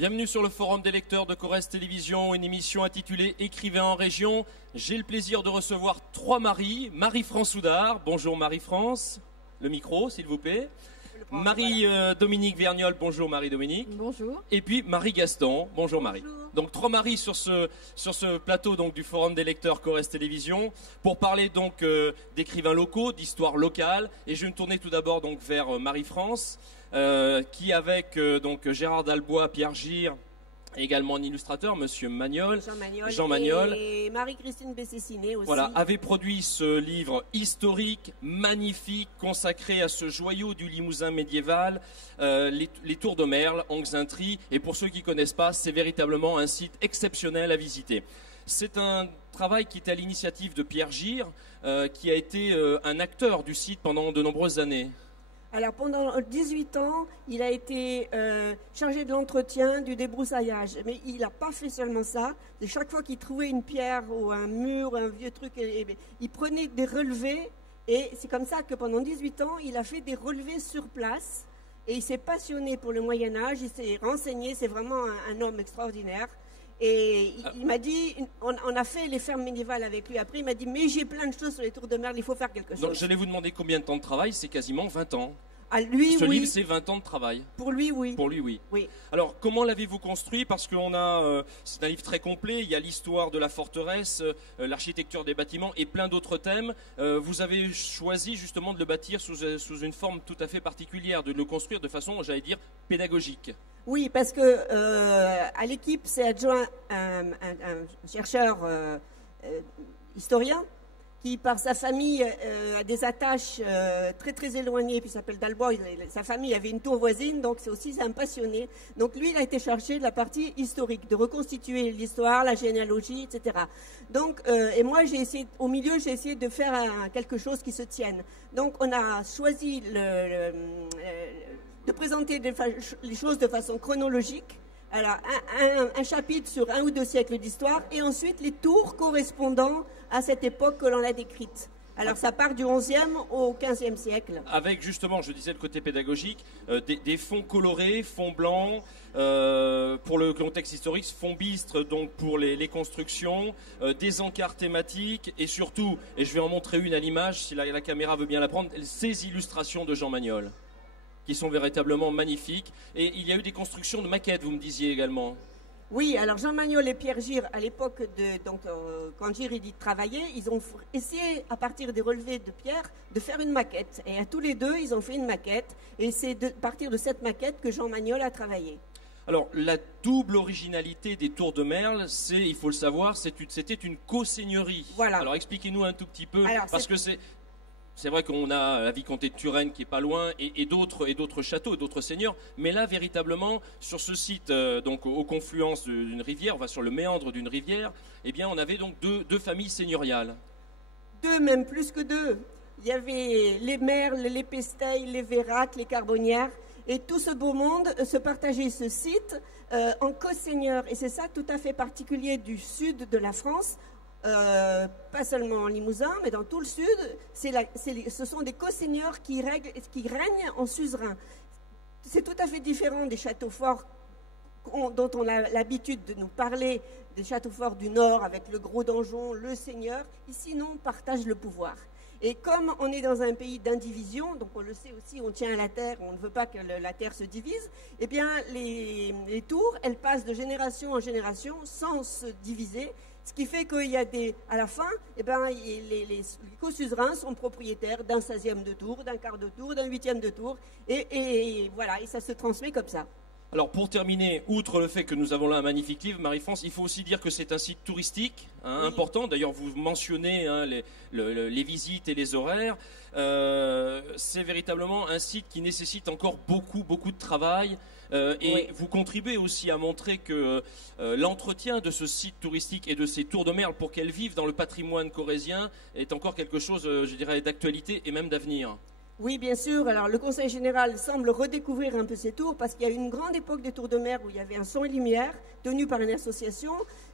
Bienvenue sur le forum des lecteurs de Corrèze Télévision, une émission intitulée Écrivains en région. J'ai le plaisir de recevoir trois Marie. Marie-France Soudard, bonjour Marie-France. Le micro, s'il vous plaît. Marie-Dominique Vergnol, bonjour Marie-Dominique. Bonjour. Et puis Marie-Gaston, bonjour Marie. Bonjour. Donc trois Marie sur ce plateau donc, du forum des lecteurs Corrèze Télévision pour parler donc d'écrivains locaux, d'histoire locale. Et je vais me tourner tout d'abord donc vers Marie-France. Qui avec donc Gérard Dalbois, Pierre Gir, et également un illustrateur, Monsieur Magnol, Jean Magnol et Marie-Christine Bessessiné aussi. Voilà, avait produit ce livre historique, magnifique, consacré à ce joyau du Limousin médiéval, les Tours de Merle, Angxintry. Et pour ceux qui ne connaissent pas, c'est véritablement un site exceptionnel à visiter. C'est un travail qui est à l'initiative de Pierre Gir, qui a été un acteur du site pendant de nombreuses années. Alors pendant 18 ans, il a été chargé de l'entretien, du débroussaillage. Mais il n'a pas fait seulement ça. Et chaque fois qu'il trouvait une pierre ou un mur, un vieux truc, il prenait des relevés. Et c'est comme ça que pendant 18 ans, il a fait des relevés sur place. Et il s'est passionné pour le Moyen-Âge, il s'est renseigné. C'est vraiment un homme extraordinaire. Et il m'a dit, on a fait les fermes médiévales avec lui. Après, il m'a dit, mais j'ai plein de choses sur les Tours de Merle, il faut faire quelque chose. Donc, j'allais vous demander combien de temps de travail, c'est quasiment 20 ans. À lui, Ce oui. livre, c'est 20 ans de travail. Pour lui, oui. Pour lui, oui. Oui. Alors, comment l'avez-vous construit? Parce qu'on a, c'est un livre très complet. Il y a l'histoire de la forteresse, l'architecture des bâtiments et plein d'autres thèmes. Vous avez choisi justement de le bâtir sous une forme tout à fait particulière, de le construire de façon, j'allais dire, pédagogique. Oui, parce que à l'équipe s'est adjoint un chercheur historien qui, par sa famille, a des attaches très très éloignées, puis il s'appelle Dalbois. Sa famille avait une tour voisine, donc c'est aussi un passionné. Donc lui, il a été chargé de la partie historique, de reconstituer l'histoire, la généalogie, etc. Donc, et moi, j'ai essayé, au milieu, j'ai essayé de faire quelque chose qui se tienne. Donc, on a choisi de présenter les choses de façon chronologique. Alors, un chapitre sur 1 ou 2 siècles d'histoire, et ensuite les tours correspondant à cette époque que l'on a décrite. Alors, ça part du 11e au 15e siècle. Avec justement, je disais, le côté pédagogique, des fonds colorés, fonds blancs, pour le contexte historique, fonds bistres donc pour les constructions, des encarts thématiques, et surtout, et je vais en montrer une à l'image, si la caméra veut bien la prendre, ces illustrations de Jean Magnol, qui sont véritablement magnifiques. Et il y a eu des constructions de maquettes, vous me disiez également. Oui, alors Jean Magnol et Pierre Gir, à l'époque, quand Gir dit travailler, ils ont essayé, à partir des relevés de pierre, de faire une maquette. Et à tous les deux, ils ont fait une maquette. Et c'est à partir de cette maquette que Jean Magnol a travaillé. Alors, la double originalité des Tours de Merle, c'est, il faut le savoir, c'était une co-seigneurie. Voilà. Alors, expliquez-nous un tout petit peu, alors, parce que c'est vrai qu'on a la vicomté de Turenne qui est pas loin et d'autres châteaux, d'autres seigneurs. Mais là, véritablement, sur ce site, donc aux confluences d'une rivière, on va sur le méandre d'une rivière, eh bien, on avait donc deux familles seigneuriales. Deux, même plus que deux. Il y avait les Merles, les Pesteilles, les Vérac, les Carbonnières. Et tout ce beau monde se partageait ce site en co-seigneurs. Et c'est ça tout à fait particulier du sud de la France. Pas seulement en Limousin, mais dans tout le sud, ce sont des co-seigneurs qui règnent en suzerain. C'est tout à fait différent des châteaux forts dont on a l'habitude de nous parler, des châteaux forts du Nord avec le gros donjon, le seigneur. Ici, non, on partage le pouvoir. Et comme on est dans un pays d'indivision, donc on le sait aussi, on tient à la terre, on ne veut pas que la terre se divise, eh bien les tours, elles passent de génération en génération sans se diviser. Ce qui fait qu'il y a à la fin, eh ben, les co-suzerains sont propriétaires d'un 16e de tour, d'un quart de tour, d'un 8e de tour, et voilà, et ça se transmet comme ça. Alors pour terminer, outre le fait que nous avons là un magnifique livre, Marie-France, il faut aussi dire que c'est un site touristique oui. Important. D'ailleurs, vous mentionnez les visites et les horaires. C'est véritablement un site qui nécessite encore beaucoup de travail. Et oui. Vous contribuez aussi à montrer que l'entretien de ce site touristique et de ces Tours de Merle, pour qu'elles vivent dans le patrimoine corrézien, est encore quelque chose, je dirais, d'actualité et même d'avenir. Oui, bien sûr. Alors, le Conseil général semble redécouvrir un peu ces tours parce qu'il y a eu une grande époque des tours de mer où il y avait un son et lumière tenu par une association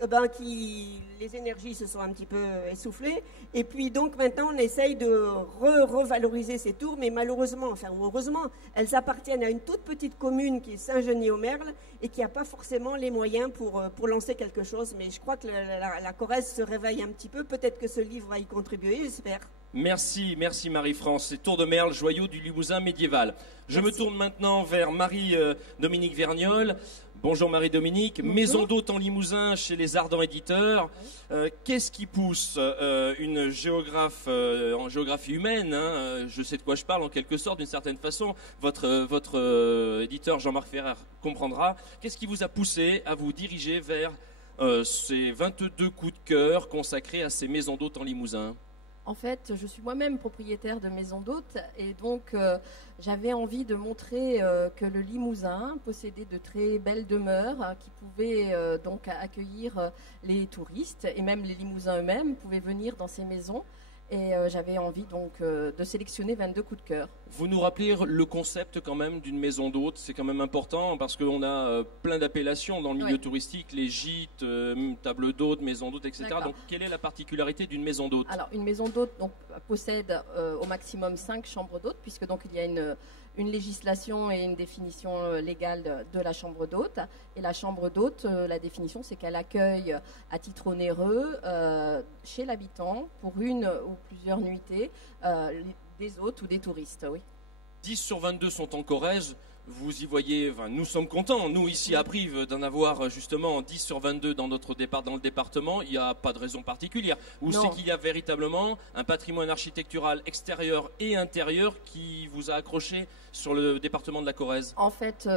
les énergies se sont un petit peu essoufflées. Et puis, donc, maintenant, on essaye de revaloriser ces tours, mais malheureusement, enfin, ou heureusement, elles appartiennent à une toute petite commune qui est Saint-Genis-au-Merle et qui n'a pas forcément les moyens pour lancer quelque chose. Mais je crois que la Corrèze se réveille un petit peu. Peut-être que ce livre va y contribuer, j'espère. Merci Marie-France. C'est Tour de Merle, joyau du Limousin médiéval. Je me tourne maintenant vers Marie-Dominique Vergnol. Bonjour Marie-Dominique. Bonjour. Maison d'hôte en Limousin chez les Ardents Éditeurs. Qu'est-ce qui pousse une géographe en géographie humaine, je sais de quoi je parle en quelque sorte, d'une certaine façon, votre éditeur Jean-Marc Ferrer comprendra. Qu'est-ce qui vous a poussé à vous diriger vers ces 22 coups de cœur consacrés à ces maisons d'hôtes en Limousin ? En fait, je suis moi-même propriétaire de maison d'hôtes et donc j'avais envie de montrer que le Limousin possédait de très belles demeures qui pouvaient donc accueillir les touristes et même les Limousins eux-mêmes pouvaient venir dans ces maisons. Et j'avais envie donc de sélectionner 22 coups de cœur. Vous nous rappelez le concept quand même d'une maison d'hôte, c'est quand même important parce qu'on a plein d'appellations dans le milieu touristique, les gîtes, tables d'hôtes, maisons d'hôtes, etc. Donc quelle est la particularité d'une maison d'hôte ? Alors une maison d'hôte possède au maximum 5 chambres d'hôtes puisque donc il y a une législation et une définition légale de la chambre d'hôte. Et la chambre d'hôte, la définition, c'est qu'elle accueille à titre onéreux chez l'habitant pour une ou plusieurs nuitées des hôtes ou des touristes. Oui. 10 sur 22 sont en Corrèze. Vous y voyez, nous sommes contents, nous ici à Brive, d'en avoir justement 10 sur 22 dans le département. Il n'y a pas de raison particulière. Ou c'est qu'il y a véritablement un patrimoine architectural extérieur et intérieur qui vous a accroché sur le département de la Corrèze ? En fait,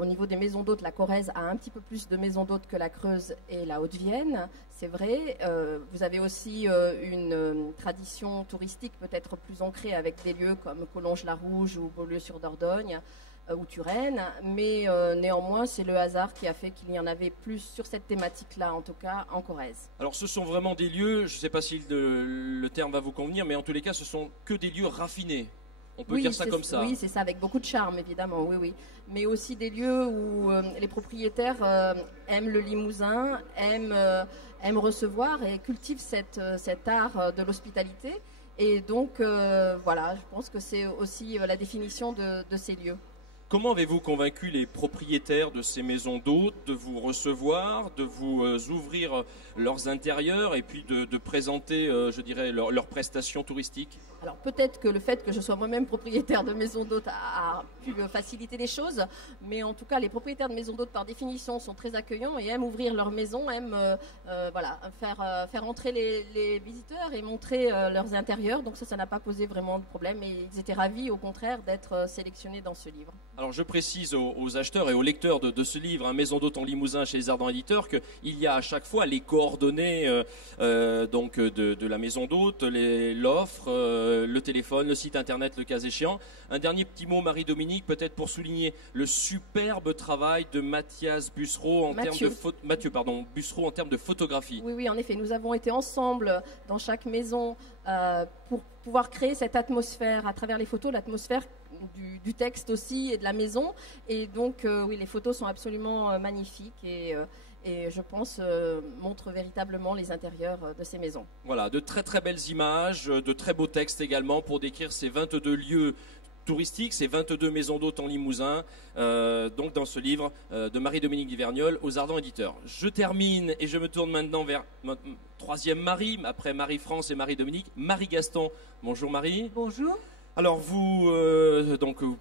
au niveau des maisons d'hôtes, la Corrèze a un petit peu plus de maisons d'hôtes que la Creuse et la Haute-Vienne, c'est vrai. Vous avez aussi une tradition touristique peut-être plus ancrée avec des lieux comme Collonges-la-Rouge ou Beaulieu-sur-Dordogne. Ou Turenne, mais néanmoins c'est le hasard qui a fait qu'il y en avait plus sur cette thématique-là, en tout cas en Corrèze. Alors ce sont vraiment des lieux, je ne sais pas si le terme va vous convenir, mais en tous les cas ce sont que des lieux raffinés. On peut dire ça comme ça. Oui, c'est ça, avec beaucoup de charme évidemment, oui. Mais aussi des lieux où les propriétaires aiment le Limousin, aiment recevoir et cultivent cet art de l'hospitalité. Et donc voilà, je pense que c'est aussi la définition de ces lieux. Comment avez-vous convaincu les propriétaires de ces maisons d'hôtes de vous recevoir, de vous ouvrir leurs intérieurs et puis de présenter, je dirais, leurs prestations touristiques ? Alors peut-être que le fait que je sois moi-même propriétaire de maisons d'hôtes a pu faciliter les choses, mais en tout cas les propriétaires de maisons d'hôtes par définition sont très accueillants et aiment ouvrir leurs maisons, aiment faire entrer les visiteurs et montrer leurs intérieurs. Donc ça n'a pas posé vraiment de problème et ils étaient ravis au contraire d'être sélectionnés dans ce livre. Alors je précise aux acheteurs et aux lecteurs de ce livre, Maison d'hôte en Limousin chez les Ardents Éditeurs, qu'il y a à chaque fois les coordonnées de la maison d'hôte, l'offre, le téléphone, le site internet, le cas échéant. Un dernier petit mot, Marie-Dominique, peut-être pour souligner le superbe travail de Mathias Bussereau en termes de photographie. Oui, en effet, nous avons été ensemble dans chaque maison pour pouvoir créer cette atmosphère à travers les photos, l'atmosphère du texte aussi et de la maison. Et donc, oui, les photos sont absolument magnifiques et je pense montrent véritablement les intérieurs de ces maisons. Voilà, de très très belles images, de très beaux textes également pour décrire ces 22 lieux touristiques, ces 22 maisons d'hôtes en Limousin, donc dans ce livre de Marie-Dominique Vergnol aux Ardents Éditeurs. Je termine et je me tourne maintenant vers notre troisième Marie, après Marie-France et Marie-Dominique, Marie-Gaston. Bonjour Marie. Bonjour. Alors vous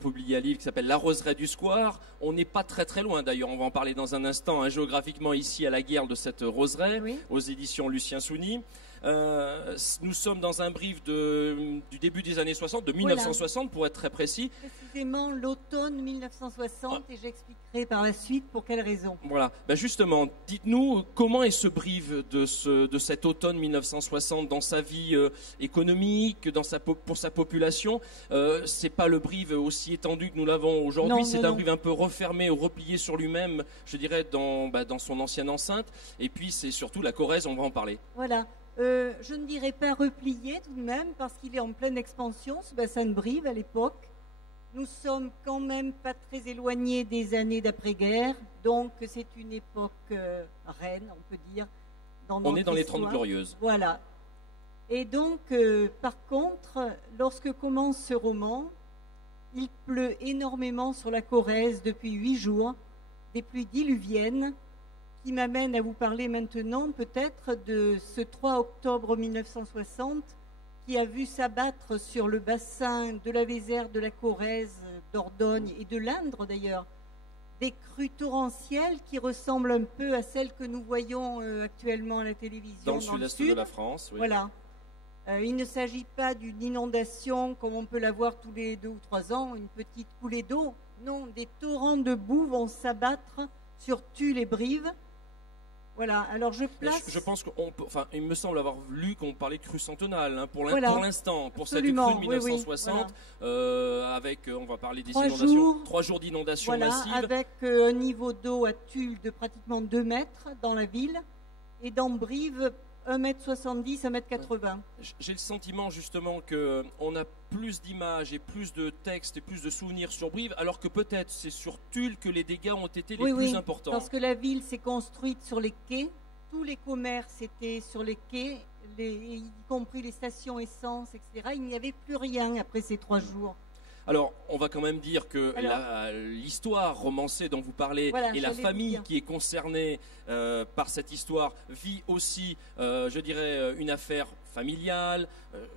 publiez un livre qui s'appelle La Roseraie du Square. On n'est pas très très loin d'ailleurs, on va en parler dans un instant, géographiquement ici à la Guerre de cette roseraie, aux éditions Lucien Souni. Nous sommes dans un Brive du début des années 60, de 1960 pour être très précis. Précisément l'automne 1960 et j'expliquerai par la suite pour quelles raisons. Voilà, justement, dites-nous comment est ce Brive de cet automne 1960 dans sa vie économique, pour sa population. C'est pas le Brive aussi étendu que nous l'avons aujourd'hui, c'est un Brive un peu refermé, replié sur lui-même, je dirais, dans son ancienne enceinte. Et puis c'est surtout la Corrèze, on va en parler. Voilà. je ne dirais pas replié tout de même, parce qu'il est en pleine expansion, ce bassin de Brive à l'époque. Nous sommes quand même pas très éloignés des années d'après-guerre, donc c'est une époque reine, on peut dire. On est dans les 30 glorieuses. Voilà. Et donc, par contre, lorsque commence ce roman, il pleut énormément sur la Corrèze depuis 8 jours, des pluies diluviennes, qui m'amènent à vous parler maintenant peut-être de ce 3 octobre 1960, qui a vu s'abattre sur le bassin de la Vézère, de la Corrèze, d'Ordogne et de l'Indre d'ailleurs, des crues torrentielles qui ressemblent un peu à celles que nous voyons actuellement à la télévision dans le sud-est de la France. Oui. Voilà. Il ne s'agit pas d'une inondation comme on peut la voir tous les 2 ou 3 ans, une petite coulée d'eau. Non, des torrents de boue vont s'abattre sur Tulle et Brive. Voilà, alors je place... Je pense il me semble avoir lu qu'on parlait de crue centenale, hein, pour l'instant, pour absolument, cette crue de 1960, oui, voilà. avec, on va parler des 3 jours d'inondations voilà, massives. Avec un niveau d'eau à Tulle de pratiquement 2 mètres dans la ville, et dans Brive, 1,70 m, 1,80 m. J'ai le sentiment justement qu'on a plus d'images et plus de textes et plus de souvenirs sur Brive, alors que peut-être c'est sur Tulle que les dégâts ont été les plus importants. Parce que la ville s'est construite sur les quais, tous les commerces étaient sur les quais, y compris les stations essence, etc. Il n'y avait plus rien après ces 3 jours. Alors, on va quand même dire que l'histoire romancée dont vous parlez et la famille qui est concernée par cette histoire vit aussi, je dirais, une affaire familiale,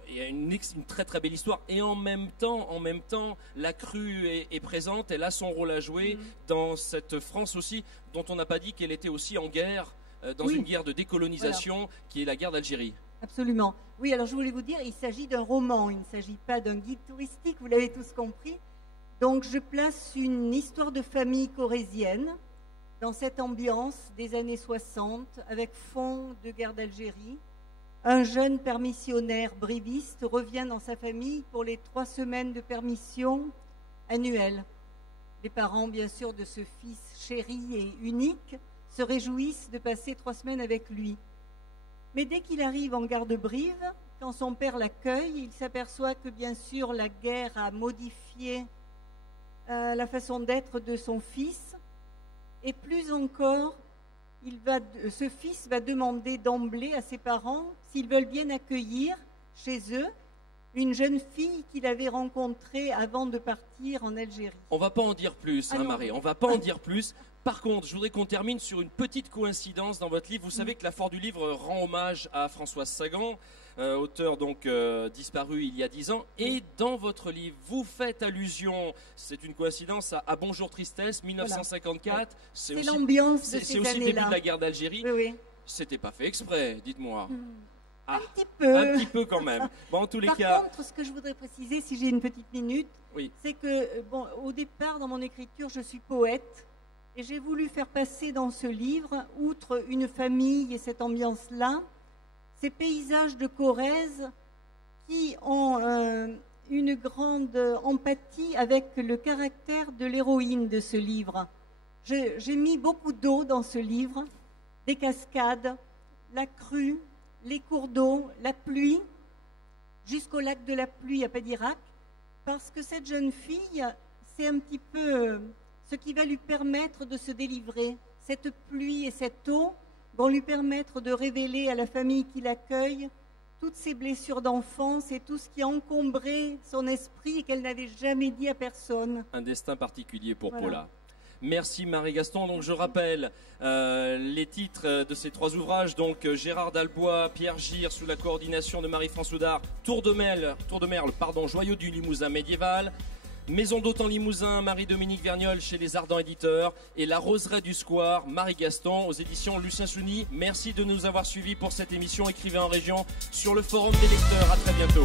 et une très très belle histoire. Et en même temps, la crue est présente, elle a son rôle à jouer dans cette France aussi, dont on n'a pas dit qu'elle était aussi en guerre, dans une guerre de décolonisation qui est la guerre d'Algérie. Absolument. Oui, alors je voulais vous dire, il s'agit d'un roman, il ne s'agit pas d'un guide touristique, vous l'avez tous compris. Donc je place une histoire de famille corrézienne dans cette ambiance des années 60, avec fond de guerre d'Algérie. Un jeune permissionnaire briviste revient dans sa famille pour les 3 semaines de permission annuelles. Les parents, bien sûr, de ce fils chéri et unique se réjouissent de passer 3 semaines avec lui. Mais dès qu'il arrive en gare de Brive, quand son père l'accueille, il s'aperçoit que bien sûr la guerre a modifié la façon d'être de son fils. Et plus encore, ce fils va demander d'emblée à ses parents s'ils veulent bien accueillir chez eux une jeune fille qu'il avait rencontrée avant de partir en Algérie. On ne va pas en dire plus, Marie, on ne va pas en dire plus. Par contre, je voudrais qu'on termine sur une petite coïncidence dans votre livre. Vous savez que la Foire du Livre rend hommage à Françoise Sagan, auteur donc disparu il y a 10 ans. Et dans votre livre, vous faites allusion, c'est une coïncidence, à Bonjour Tristesse, 1954. Voilà. C'est l'ambiance de ces C'est aussi le début de la guerre d'Algérie. Oui. C'était pas fait exprès, dites-moi. Un petit peu. Un petit peu quand même. Bon, en tous les cas... Par contre, ce que je voudrais préciser, si j'ai une petite minute, oui, c'est que, au départ, dans mon écriture, je suis poète. Et j'ai voulu faire passer dans ce livre, outre une famille et cette ambiance-là, ces paysages de Corrèze qui ont une grande empathie avec le caractère de l'héroïne de ce livre. J'ai mis beaucoup d'eau dans ce livre, des cascades, la crue, les cours d'eau, la pluie, jusqu'au lac de la pluie à Padirac, parce que cette jeune fille, c'est un petit peu... ce qui va lui permettre de se délivrer. Cette pluie et cette eau vont lui permettre de révéler à la famille qui l'accueille toutes ses blessures d'enfance et tout ce qui a encombré son esprit et qu'elle n'avait jamais dit à personne. Un destin particulier pour Paula. Merci Marie-Gaston. Donc je rappelle les titres de ces 3 ouvrages. Donc Gérard Dalbois, Pierre Gire sous la coordination de Marie-France Oudard, Tour de Merle, Joyaux du Limousin médiéval. Maison d'hôte en Limousin, Marie-Dominique Vergnol chez les Ardents Éditeurs et La Roseraie du Square, Marie-Gaston aux éditions Lucien Souni. Merci de nous avoir suivis pour cette émission Écrivain en région sur le forum des lecteurs. À très bientôt.